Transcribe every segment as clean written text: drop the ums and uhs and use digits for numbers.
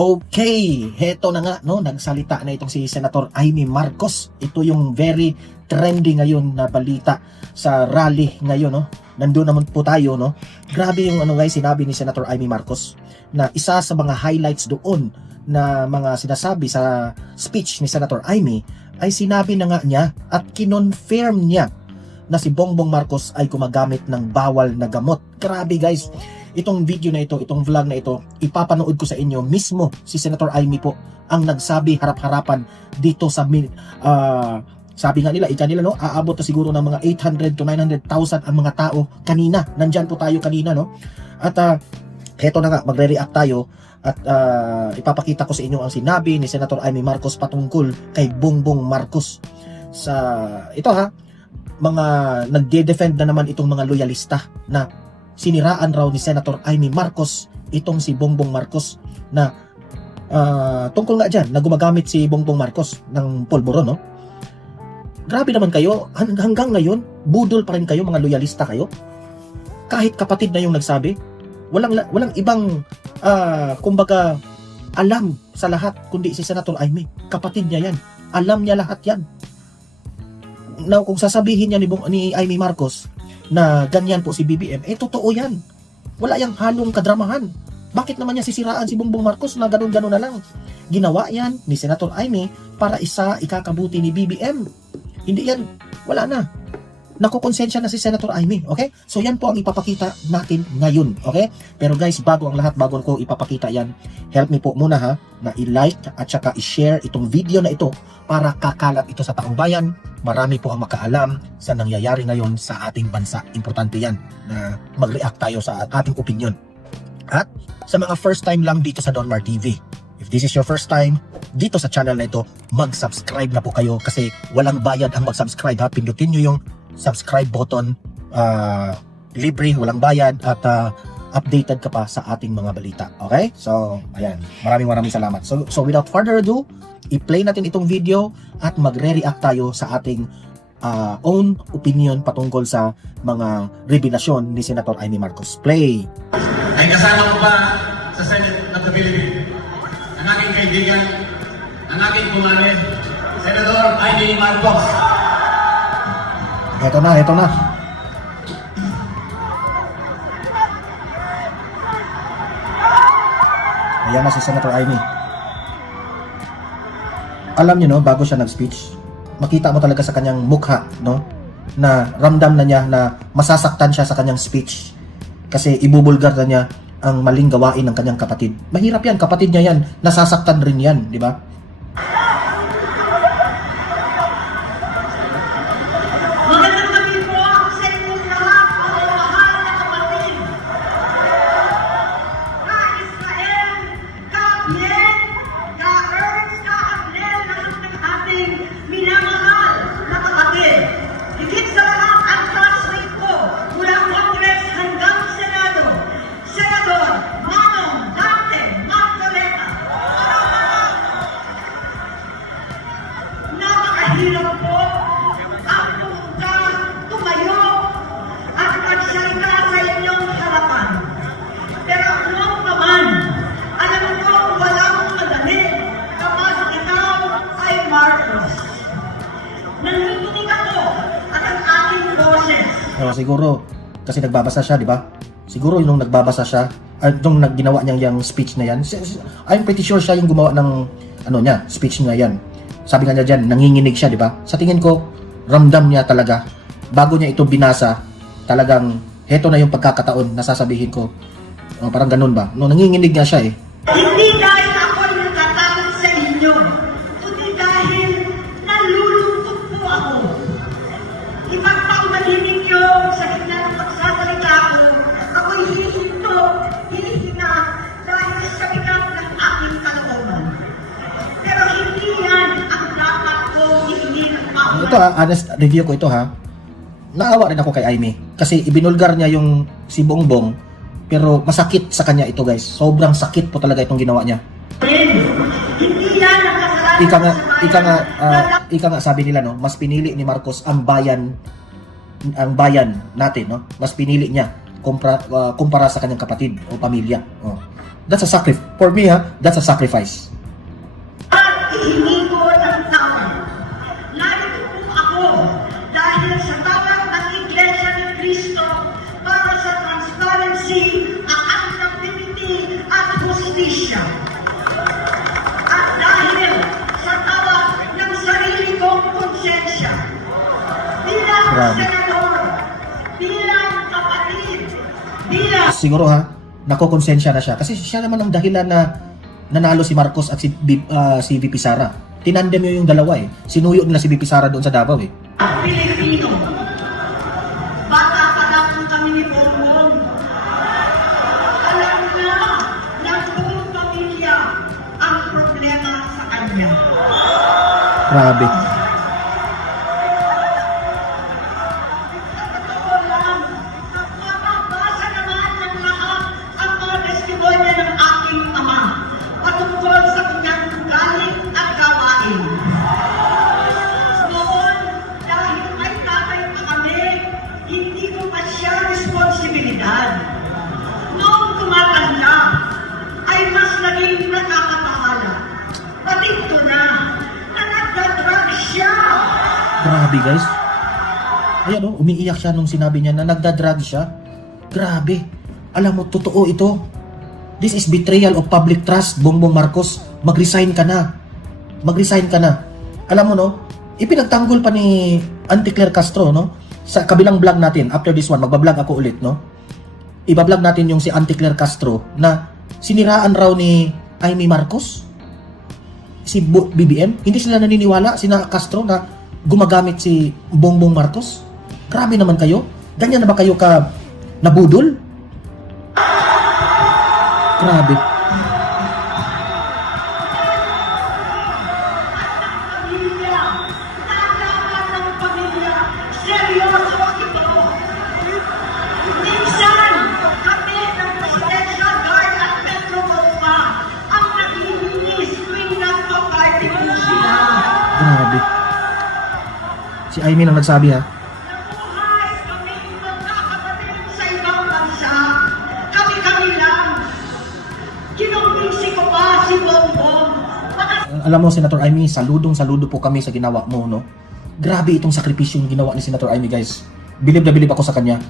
Okay, heto na nga, no, nagsalita na itong si Senator Amy Marcos. Ito yung very trending ngayon na balita sa rally ngayon, no. Nandun naman po tayo, no. Grabe yung guys, sinabi ni Senator Amy Marcos na isa sa mga highlights doon na mga sinasabi sa speech ni Senator Amy ay sinabi na nga niya at kinonfirm niya na si Bongbong Marcos ay gumagamit ng bawal na gamot. Grabe guys. Itong video na ito, itong vlog na ito, ipapanood ko sa inyo mismo si Senator Amy po ang nagsabi harap-harapan dito sa sabi nga nila, no, aabot na siguro ng mga 800 to 900,000 ang mga tao kanina. Nandyan po tayo kanina, no? At heto na nga, magre-react tayo at ipapakita ko sa inyo ang sinabi ni Senator Amy Marcos patungkol kay Bongbong Marcos. Sa ito mga nagde-defend na naman itong mga loyalista na siniraan raw ni Senator Amy Marcos itong si Bongbong Marcos na tungkol nga dyan na gumagamit si Bongbong Marcos ng polvoron, no? Grabe naman kayo, hanggang ngayon budol pa rin kayo, mga loyalista kayo. Kahit kapatid na yung nagsabi, walang ibang kumbaga alam sa lahat kundi si Senator Amy. Kapatid niya yan, alam niya lahat yan. Now kung sasabihin niya ni Amy Marcos na ganyan po si BBM, totoo yan. Wala yang halong kadramahan. Bakit naman niya sisiraan si Bongbong Marcos na ganun-ganun na lang? Ginawa yan ni Senator Amy para ikakabuti ni BBM. Hindi yan, wala na. Nakukonsensya na si Senator Amy, okay? So yan po ang ipapakita natin ngayon, okay? Pero guys, bago ang lahat, bago ko ipapakita yan, help me po muna na i-like at saka i-share itong video na ito para kakalat ito sa taong bayan. Marami po ang makaalam sa nangyayari ngayon sa ating bansa. Importante yan na mag-react tayo sa ating opinion. At sa mga first time lang dito sa Don Mar TV, if this is your first time dito sa channel na ito, mag-subscribe na po kayo kasi walang bayad ang mag-subscribe. Pindutin nyo yung subscribe button, libre, walang bayad at updated ka pa sa ating mga balita. Okay? So, ayan. Maraming salamat. So without further ado, i-play natin itong video at magre-react tayo sa ating own opinion patungkol sa mga revelasyon ni Senator Amy Marcos. Play! Ay kasama ko ba sa Senate of the Philippines? Ang aking kaibigan, ang aking kumare, Senator Amy Marcos. Ito na. Ayan na si Senator Amy. Alam niyo, no, bago siya nag-speech, makita mo talaga sa kanyang mukha, no, na ramdam na niya na masasaktan siya sa kanyang speech. Kasi ibubulgar na niya ang maling gawain ng kanyang kapatid. Mahirap yan, kapatid niya yan, nasasaktan rin yan, di ba? Hirap po ang pumunta, tumayo at magsalita sa inyong harapan. Pero kung naman, alam mo, walang madali kapag ikaw ay Marcos. Nanuntunin ako at ang aking boses. Siguro, kasi nagbabasa siya, di ba? Siguro yung nagbabasa siya, yung ginawa niyang yung speech na yan, I'm pretty sure siya yung gumawa ng speech niya yan. Sabi nga niya dyan, nanginginig siya, di ba? Sa tingin ko, ramdam niya talaga. Bago niya ito binasa, talagang, heto na yung pagkakataon na sasabihin ko. Parang ganun ba? No, nanginginig nga siya eh. Hindi dahil ako'y natatakot sa inyo, kundi dahil nalulungkot po ako. Ipagpaumanhin ninyo sa gitna ng pagsasalita ko, ako'y hihinto, hihina, dahil sa bigat ng aking kalooban. Pero hindi yan ang dapat kong hihingin ng pauman. Ito honest review ko ito Naawa rin ako kay Amy. Kasi ibinulgar niya yung si Bongbong, pero masakit sa kanya ito guys. Sobrang sakit po talaga itong ginawa niya. Hindi yan ang kasalanan Ika nga sabi nila, no, mas pinili ni Marcos ang bayan natin, no? Mas pinili niya kumpara sa kanyang kapatid o pamilya. That's a sacrifice. For me, that's a sacrifice. At ihingi ko ng tawad. Narito po ako dahil sa tawag ng Iglesia ni Cristo para sa transparency, accountability at hustisya. At dahil sa tawag ng sarili kong konsensya, bilang Grabe. senador, bilang kapatid, bilang Siguro nakokonsensya na siya. Kasi siya naman ang dahilan na nanalo si Marcos at si VP Sara. Tinandem yung dalawa eh. Sinuyo nila si VP Sara doon sa Davao eh. Pilipino. Bata pa lang po kami ni Bongbong. Alam na ng buong pamilya ang problema sa kanya. Grabe. Sa totoo lang, mababasa naman ng lahat ang mga testimonya ng aking ama patungkol sa kanyang galit at gawain. Noon, dahil may tatay pa kami, hindi ko pa siya responsibilidad. Noong tumatanda, ay mas naging nakakatahala. Batid ko na nagdadrag siya. Grabe guys. Ayan umiiyak siya nung sinabi niya na nagdadrag siya. Grabe. Alam mo, totoo ito. This is betrayal of public trust, Bongbong Marcos. Mag-resign ka na. Mag-resign ka na. Alam mo ipinagtanggol pa ni Auntie Claire Castro, sa kabilang vlog natin, after this one, magbablog ako ulit, Ibablog natin yung si Auntie Claire Castro na siniraan raw ni Amy Marcos, si BBM. Hindi sila naniniwala, sina Castro, na gumagamit si Bongbong Marcos. Grabe naman kayo. Ganyan na ba kayo ka nabudol? Grabe. Pamilya, nalaman ng pamilya, seryoso ito. Minsan, kami ng Presidential Guard at Metro pa ang naglilinis tuwing nagpa-party po sila. Grabe. Si Amy nang nagsabi Nabuhay kami magkakapatid sa ibang bansa. Kami-kami lang. Kinumbinsi ko pa si Bongbong. Alam mo, Senator Amy, saludo po kami sa ginawa mo, Grabe itong sakripisyo yung ginawa ni Senator Amy, guys. Bilib na bilib ako sa kanya.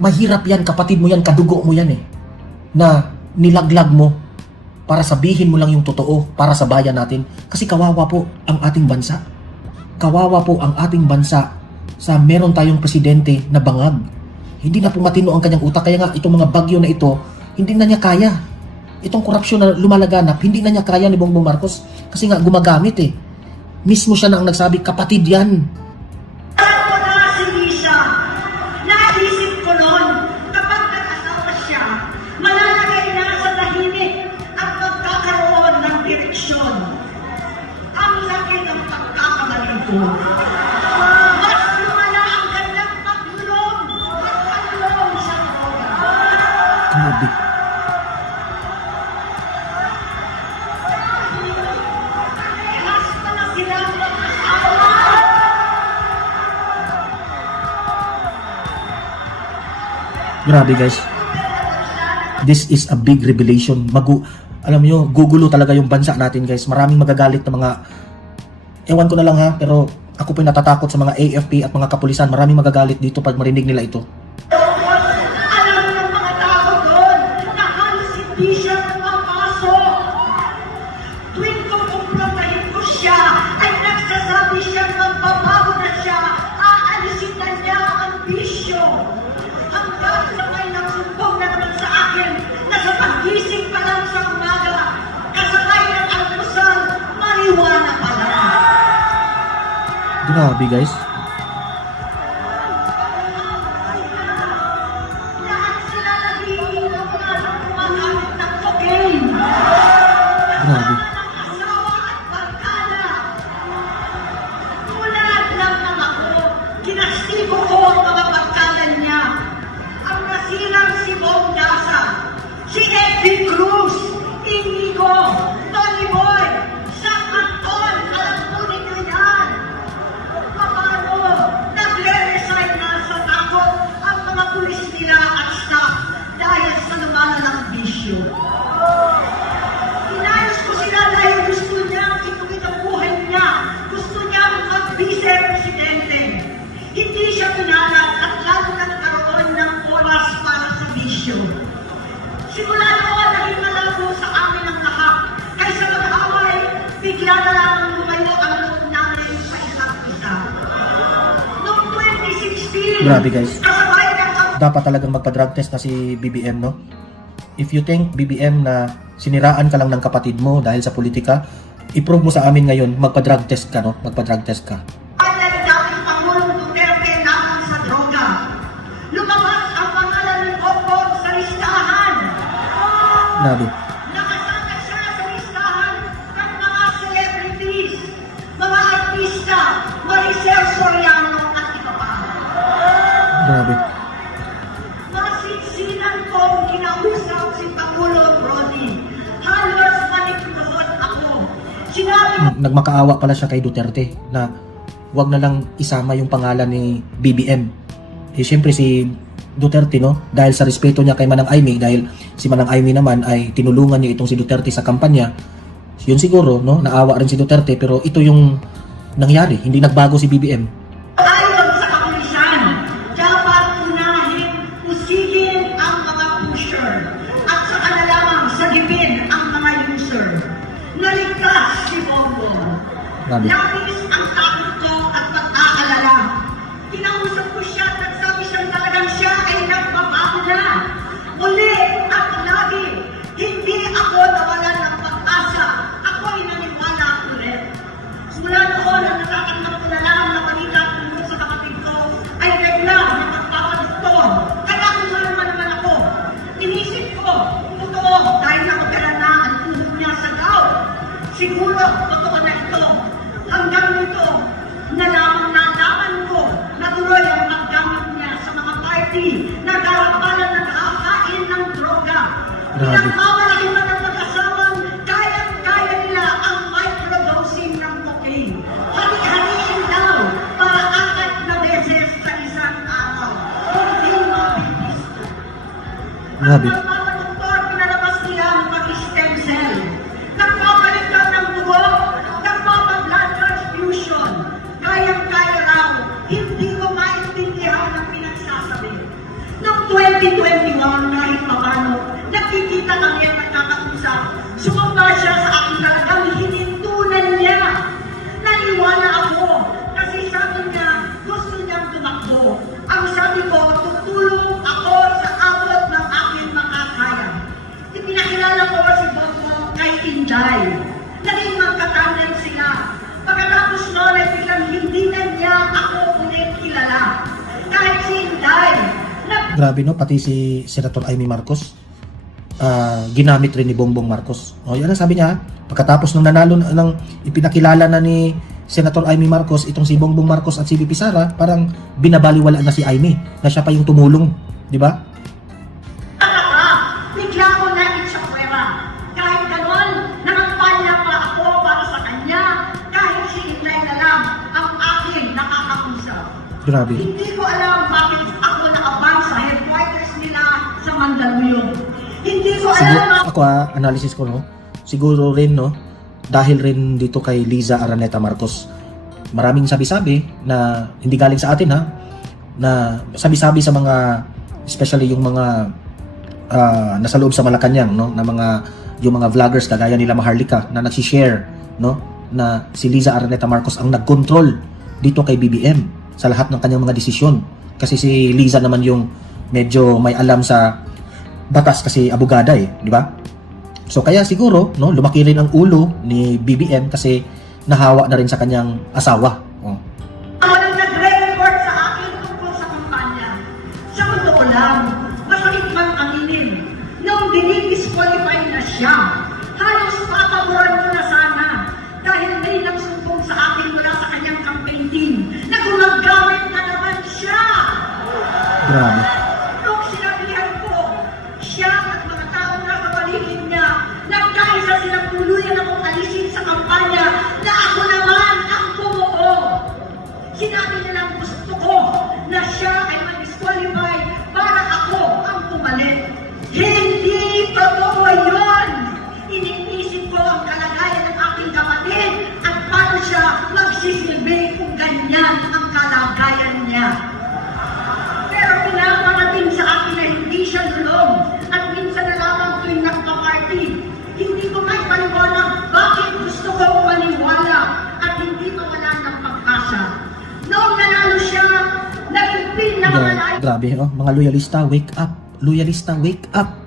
Mahirap yan, kapatid mo yan, kadugo mo yan na nilaglag mo para sabihin mo lang yung totoo para sa bayan natin. Kasi kawawa po ang ating bansa. Kawawa po ang ating bansa sa meron tayong presidente na bangag. Hindi na po matino ang kanyang utak. Kaya nga itong mga bagyo na ito, hindi na niya kaya. Itong korupsyon na lumalaganap, hindi na niya kaya ni Bongbong Marcos kasi nga gumagamit Mismo siya na ang nagsabi, kapatid yan. Alam ko na si Lisa, naisip ko noon, kapag nag-asawa siya, malalagay na sa tahimik at magkakaroon ng direksyon. Ang laki ng pagkakamali ko. Mas lumala ang kanyang paglulong at paglulong sa droga. Grabe. Parehas pala silang mag-asawa. Grabe guys. This is a big revelation. Alam niyo, gugulo talaga yung bansa natin guys. Maraming magagalit na mga, ewan ko na lang pero ako po natatakot sa mga AFP at mga kapulisan. Maraming magagalit dito pag marinig nila ito. Alam ng mga tao doon na halos hindi siya nakapasok. Tuwing kumprontahin ko siya, ay nagsasabi siya magbabago na siya, aalisin na niya ang bisyo. Hanggang sa may nagsumbong na naman sa akin na sa paggising pa lang sa umaga, kasabay ng almusal, marijuana pa lang. Grabe guys. Lahat sila nagiinom na gumagamit ng cocaine. Grabe. Ang asawa at barkada. Tulad lang ng ako, kinastigo ko ang mga barkada niya. Ang nasilang si Bong Dasa, si Eddie Cruz, Inigo, Tony Boy, Sam Anton, alam po ninyo yan. Paano nagre-resign na sa takot ang mga pulis nila at staff dahil bigla na lang lumayo ang loob namin sa isa't isa. Noong 2016, Grabe, guys. kasabay ng Dapat talagang magpa-drug test na si BBM, no? If you think, BBM, na siniraan ka lang ng kapatid mo dahil sa politika, i-prove mo sa amin ngayon, magpa-drug test ka, no? Magpa-drug test ka. ng dating Pangulong Duterte naman sa droga. Lumabas ang pangalan ni Bongbong sa listahan. Grabe. Nakasama siya sa listahan ng mga celebrities, mga artista, Maricel Soriano at iba pa. Grabe. Masinsinan kong kinausap si Pangulong Rodi. Halos manikluhod ako. Sinabi ko, Nagmakaawa pala siya kay Duterte na wag na lang isama yung pangalan ni BBM. Eh, syempre si Duterte, no? Dahil sa respeto niya kay Manang Aimee, dahil si Manang Aimee naman ay tinulungan niya itong si Duterte sa kampanya, yun siguro, no? Naawa rin si Duterte, pero ito yung nangyari. Hindi nagbago si BBM. ayon sa kapulisan, dapat unahin, usigin ang mga pusher at saka na lamang sagipin ang mga user. Naligtas si Bongbong. Grabe. Labis ang takot ko at pag-aalala. Kinausap ko siya at nagsabi siya talagang siya ay nagbabago na. Uli at lagi, hindi ako nawalan ng pag-asa. Ako'y naniwala ulit. Mula noon ang natatanggap ko na lang na balita tungkol sa kapatid ko ay regla na pagpapaduktor. Kaya kumalma naman ako. Inisip ko, totoo dahil nakagala na ang tuhog niya sa gout. Siguro, totoo na ito. Hanggang nito, nalaman ko na tuloy ang paggamit niya sa mga party na garapalan na nakakain ng droga. Grabe. Pinagmamalaki pa ng mag-asawang kayang-kaya nila ang microdosing ng cocaine. Hali-haliin daw para 4 na beses sa isang araw. Hindi mabibis. Grabe. Ang mga doktor, pinalabas nila ang pag-stem cell. Nagpapaligtan ng dugo, nagpapablood transfusion. Kayang-kaya raw, hindi ko maintindihan ang pinagsasabi. Noong 2021, kahit papano, nakikita kami ang nagkakausap. Sumamba siya sa akin talagang hinintunan niya. Naniwala ako kasi sabi niya, gusto niyang tumakbo. Ang sabi ko, tutulong ako sa abot ng aking makakaya. Ipinakilala ko si Bongbong kay Inday. Naging magkatanan sila. Pagkatapos noon ay biglang hindi na niya ako ulit kilala. Kahit si Inday, Grabe, no? Pati si Senator Aimee Marcos, ginamit rin ni Bongbong Marcos. O, yan ang sabi niya. Pagkatapos nung nanalo ng ipinakilala na ni Senator Aimee Marcos, itong si Bongbong Marcos at si VP Sara, parang binabaliwala na si Aimee, na siya pa yung tumulong. Di ba? bigla ko na sa pera. Kahit ganon, nakampanya pa ako para sa kanya, kahit si Inday na lang ang aking nakakausap. Grabe. Hindi ko alam bakit ako naabang sa headquarters nila sa Mandaluyong. Hindi ko alam Ako, analysis ko, no? Siguro rin, no? Dahil rin dito kay Liza Araneta Marcos. Maraming sabi-sabi na hindi galing sa atin, ha? Na sabi-sabi sa mga, especially yung mga nasa loob sa Malacanang, no? Na yung mga vloggers kagaya nila Maharlika na nagsishare, no? Na si Liza Araneta Marcos ang nagkontrol dito kay BBM sa lahat ng kanyang mga desisyon. Kasi si Liza naman yung medyo may alam sa batas kasi abogada, di ba? So kaya siguro, no, lumaki rin ang ulo ni BBM kasi nahawa na rin sa kanyang asawa. Oh. walang nagre-report sa akin tungkol sa kampanya. Sa totoo lang, masakit man aminin. Nung dinidisqualify na siya, halos papaboran ko na sana dahil may nagsumbong sa akin mula sa kanyang campaign team na gumagamit na naman siya. Grabe. Nung sinabihan ko, siya at mga taong nasa paligid niya, nagkaisa silang tuluyan akong alisin sa kampanya na ako naman ang bumuo. Sinabi nilang gusto ko na siya ay mag-disqualify para ako ang pumalit. Hindi totoo yun! Iniisip ko ang kalagayan ng aking kapatid at paano siya magsisilbi kung ganyan ang kalagayan niya. Pero pinaparating sa akin na hindi siya lulong at minsan na lamang tuwing nagpa-party. Hindi ko may paliwanag bakit gusto ko maniwala Grabe, oh. Mga loyalista, wake up. Loyalista, wake up.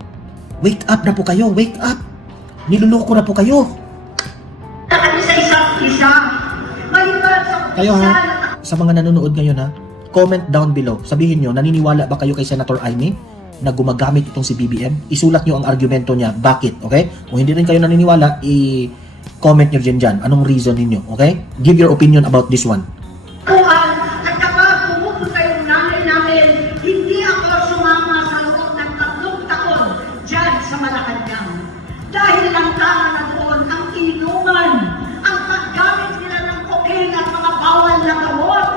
Wake up na po kayo, wake up. Niluloko na po kayo. kami sa isa't isa. Maliban sa Kayo ha, sa mga nanonood ngayon ha, comment down below. Sabihin nyo, naniniwala ba kayo kay Senator Amy na gumagamit itong si BBM? Isulat nyo ang argumento niya. Bakit? Okay? Kung hindi rin kayo naniniwala, i-comment nyo dyan. Anong reason ninyo? Okay? Give your opinion about this one. At kapag pumupunta yung nanay namin, hindi ako sumama sa loob ng 3 taon dyan sa Malacanang. Dahil lang tama na doon ang inuman, ang paggamit nila ng cocaine at mga bawal na gamot.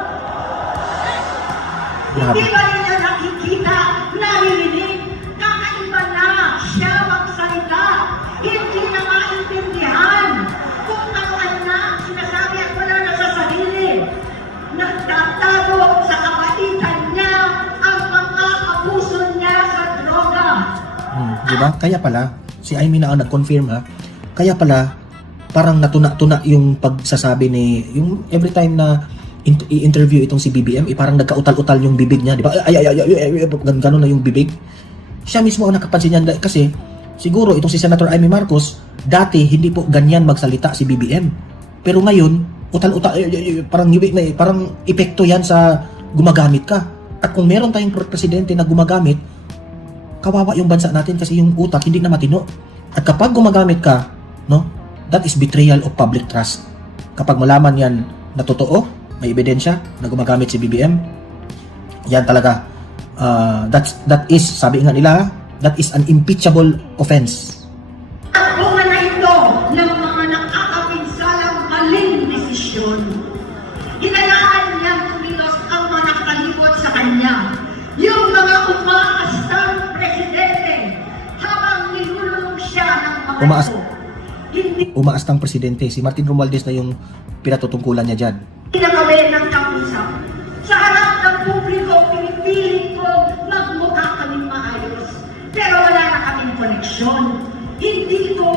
Grabe. Hindi ba ninyo nakikita, naririnig, kakaiba na siya magsalita, hindi na maintindihan kung ano-ano na ang sinasabi at wala na sa sarili. Nagtatago sa kapalitan niya ang mga abuso niya sa droga. Diba? Kaya pala, si Amy na ang nag-confirm ha, kaya pala, parang natuna-tuna yung pagsasabi ni, yung every time na i-interview itong si BBM, parang nagkautal-utal yung bibig niya, di ba? Ay, gano'n na yung bibig. Siya mismo ang nakapansin niyan kasi siguro itong si Senator Amy Marcos, dati hindi po ganyan magsalita si BBM. Pero ngayon, utal-utal, parang epekto yan sa gumagamit ka. At kung meron tayong presidente na gumagamit, kawawa yung bansa natin kasi yung utak hindi na matino. At kapag gumagamit ka, no, that is betrayal of public trust. Kapag malaman yan na totoo, may ebidensya na gumagamit si BBM, yan talaga, that is, sabi nga nila, that is an impeachable offense. At bunga na ito ng mga nakakapinsalang maling desisyon. Hinayaan niyang tumilos ang mga nakalibot sa kanya. Yung mga umaastang presidente habang nilulunong siya ng mga ito. Hindi Umaastang presidente, si Martin Romualdez na yung pinatutungkulan niya dyan. na kami ng kausap. Sa harap ng publiko, pinipilit ko magmukha kaming maayos. Pero wala na kaming koneksyon. Hindi ko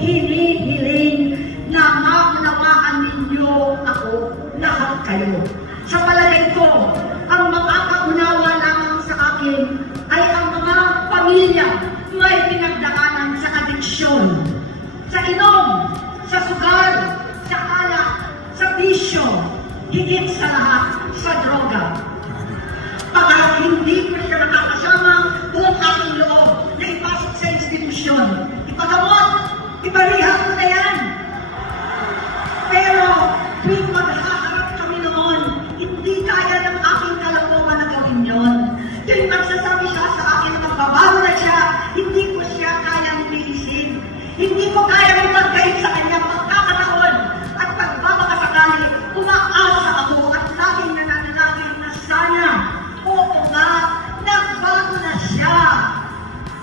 hinihiling na maunawaan ninyo ako, lahat kayo. Sa palagay ko, ang makakaunawa lamang sa akin ay ang mga pamilya may pinagdaanan sa adiksyon, sa inom, sa sugal, sa alak, sa bisyo, higit sa lahat, sa droga. Pagkat hindi ko siya nakakasama buong aking loob na ipasok sa institusyon. Ipagamot, iparihab ko na yan. Pero, tuwing maghaharap kami noon, hindi kaya ng aking kalapungan na gawin yun. Tuwing magsasabi siya sa akin na magbabago na siya, hindi ko siya kayang tiisin. Hindi ko kaya ipagkait sa kanyang pagkakataon at pagbabakasakali, umaasa ako at laging nananalangin na sana, oo nga, nagbago na siya.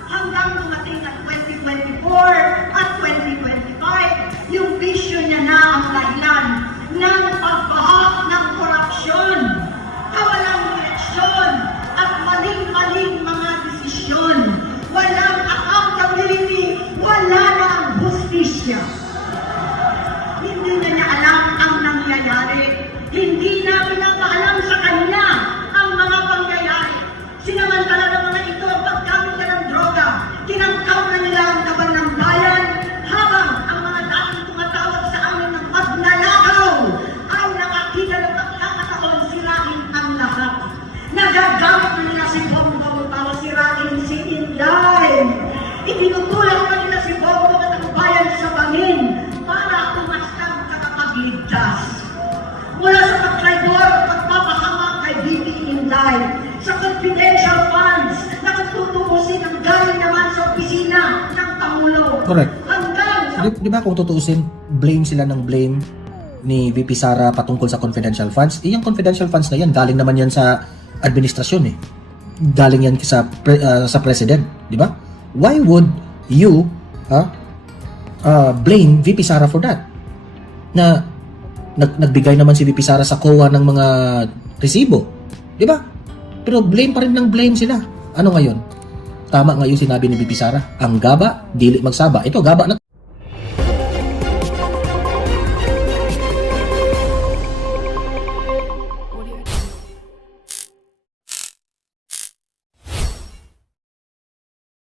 Hanggang dumating at 2024 at 2025, yung vision niya na ang dahilan ng pagbahak ng korupsyon, kawalang direksyon, at maling-maling mga desisyon. Walang accountability, wala nang hustisya. Hindi na niya alam ang nangyayari. Hindi na pinapaalam sa kanya ang mga pangyayari. Sinamantala ng mga ito ang paggamit niya ng droga. Tinangkaw na nila ang kaban ng bayan habang ang mga dating tumatawag sa amin ng magnanakaw ay nakakita ng pagkakataon sirain ang lahat. Nagagamit na nila si Bongbong para sirain si Inday. Itinutulak na nila si Bongbong at ang bayan sa bangin para umastang kakapagligtas. Mula sa pagtraidor at pagpapahamak kay BP Inday, sa confidential funds na tutuusin ang galing naman sa opisina ng Pangulo. Correct. Hanggang sa Di ba kung tutuusin, blame sila ng blame ni VP Sara patungkol sa confidential funds? Yung confidential funds na yan, galing naman yan sa administrasyon eh. Galing yan sa president, di ba? Why would you blame VP Sara for that? Na nagbigay naman si VP Sara sa COA ng mga resibo, di ba? Pero blame pa rin ng blame sila. Ano ngayon? Tama nga yung sinabi ni VP Sara, ang gaba, dili magsaba. Ito, gaba na